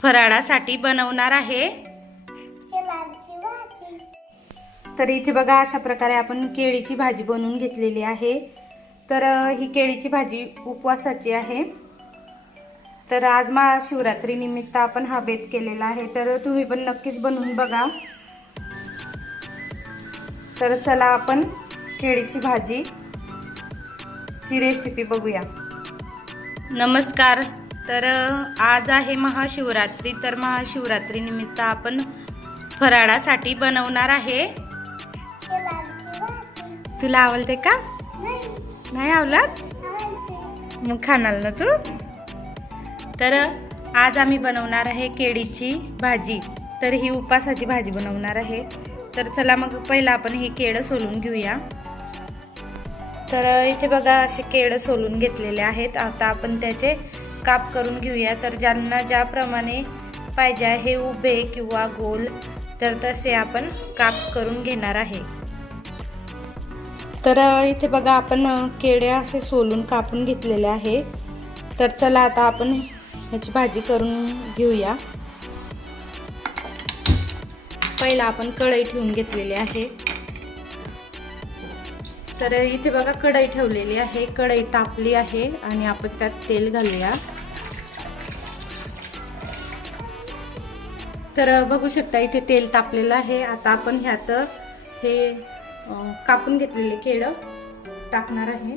फराळासाठी बनवणार आहे। तर इथे बघा अशा प्रकारे आपण केळीची भाजी बनवून घेतलेली आहे। तर ही केळीची भाजी उपवासाची आहे। तर आज महाशिवरात्री निमित्त आपण हा बेत केलेला आहे। तर तुम्ही पण नक्कीच बनवून बघा। तर चला आपण केळीची भाजी ची रेसिपी बघूया। नमस्कार। तर आज आहे महाशिवरात्री। तर महाशिवरात्री निमित्त आपण फराळासाठी बनवणार आहे। तुला आवडते का? नाही आवडत? मग खाणार ना तू? तर आज आम्ही बनवणार आहे केळीची भाजी। तर ही उपवासाची भाजी बनवणार आहे। तर चला मग पहिला आपण हे केळं सोलून घेऊया। तर इथे बघा असे केळं सोलून घेतलेले आहेत। आता आपण त्याचे काप करून घेऊया। तर ज्यांना ज्याप्रमाणे पाहिजे आहे उभे किंवा गोल तर तसे आपण काप करून घेणार आहे। तर इथे बघा आपण केळे असे सोलून कापून घेतलेले आहे। तर चला आता आपण ह्याची भाजी करून घेऊया। पहिला आपण कढई ठेवून घेतलेली आहे। तर इथे बघा कढई ठेवलेली आहे। कढई तापली आहे आणि आपण त्यात तेल घालूया। तर बघू शकता इथे तेल तापलेलं आहे। आता आपण ह्यात हे कापून घेतलेले केळं टाकणार आहे।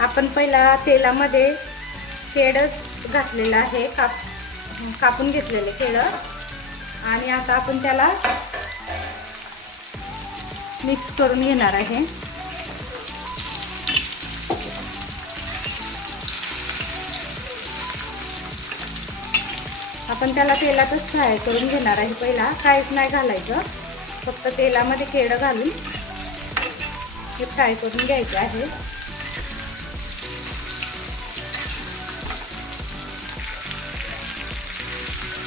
आपण पहिला तेलामध्ये केळं घातलेलं आहे, कापून घेतलेले केळं, आणि आता आपण त्याला मिक्स करून घेणार आहे। आपण त्याला तेलातच फ्राय करून घेणार आहे। पहिला काहीच नाही घालायचं, फक्त तेलामध्ये केळं घालून हे फ्राय करून घ्यायचे आहे।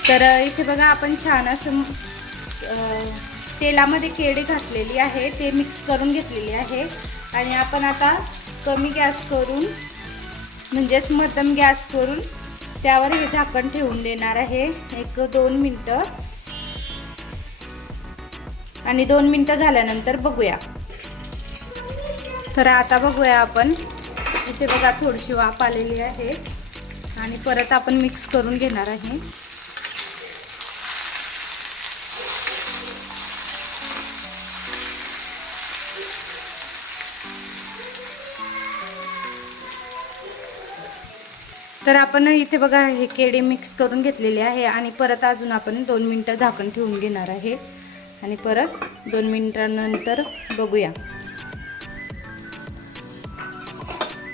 तर इथे बघा आपण छान असं तेलामध्ये केळी घातलेली आहे, ते मिक्स करून घेतलेली आहे। आणि आपण आता कमी गॅस करून म्हणजेच मध्यम गॅस करून त्यावर हे झाकण ठेवून देणार आहे 1-2 मिनिटं। आणि 2 मिनिटं झाल्यानंतर बघूया। तर आता बघूया आपण, इथे बघा थोडीशी वाफ आलेली आहे आणि परत आपण मिक्स करून घेणार आहे। तर आपण इथे बघा हे केळी मिक्स करून घेतलेले आहे आणि परत अजून आपण 2 मिनिटं झाकण ठेवून घेणार आहे आणि परत 2 मिनिटांनंतर बघूया।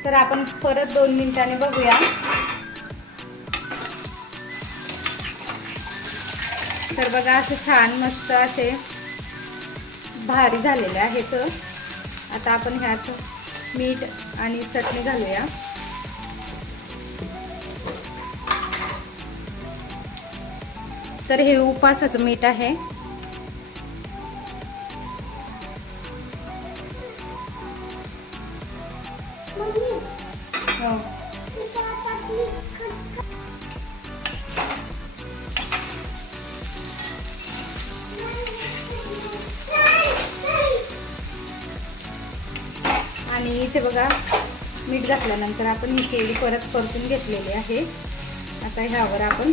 तर आपण परत 2 मिनिटांनी बघूया। तर बघा असे छान मस्त असे भारी झालेले आहेत। आता आपण ह्यात मीठ आणि चटणी घालूया। तर हे उपवासाचं मीठ आहे। आणि इथे बघा मीठ घातल्यानंतर आपण ही केळी परत परतून घेतलेली आहे। आता ह्यावर आपण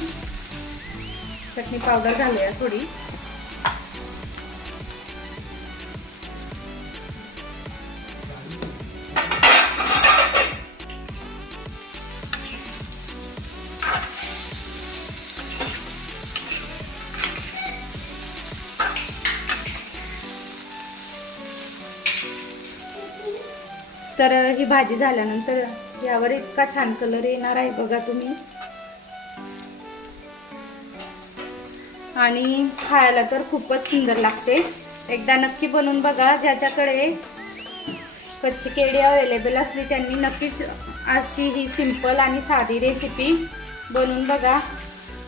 चटणी पावडर घालूया थोडी। तर ही भाजी झाल्यानंतर यावर इतका छान कलर येणार आहे बघा तुम्ही। आणि खायला तर खूपच सुंदर लागते। एकदा नक्की बनवून बघा। ज्याच्याकडे कच्ची केळी अवेलेबल असली त्यांनी नक्कीच अशी ही सिंपल आणि साधी रेसिपी बनवून बघा.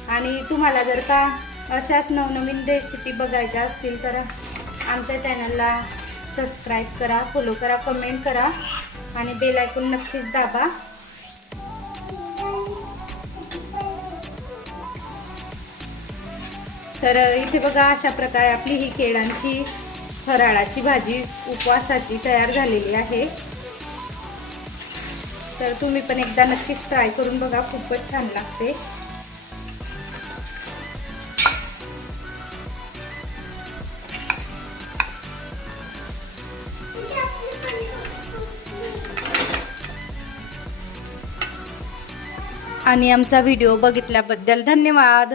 आणि तुम्हाला जर का अशाच नवनवीन रेसिपी बघायच्या असतील तर आमच्या चॅनलला सबस्क्राईब करा, फॉलो करा, कमेंट करा आणि बेल आयकॉन नक्कीच दाबा. तर इथे बघा अशा प्रकारे आपली ही केळांची फराळाची भाजी उपवासाची तयार झालेली आहे. तर तुम्ही पण एकदा नक्कीच ट्राय करून बघा, खूपच छान लागते. आणि आमचा व्हिडिओ बघितल्याबद्दल धन्यवाद.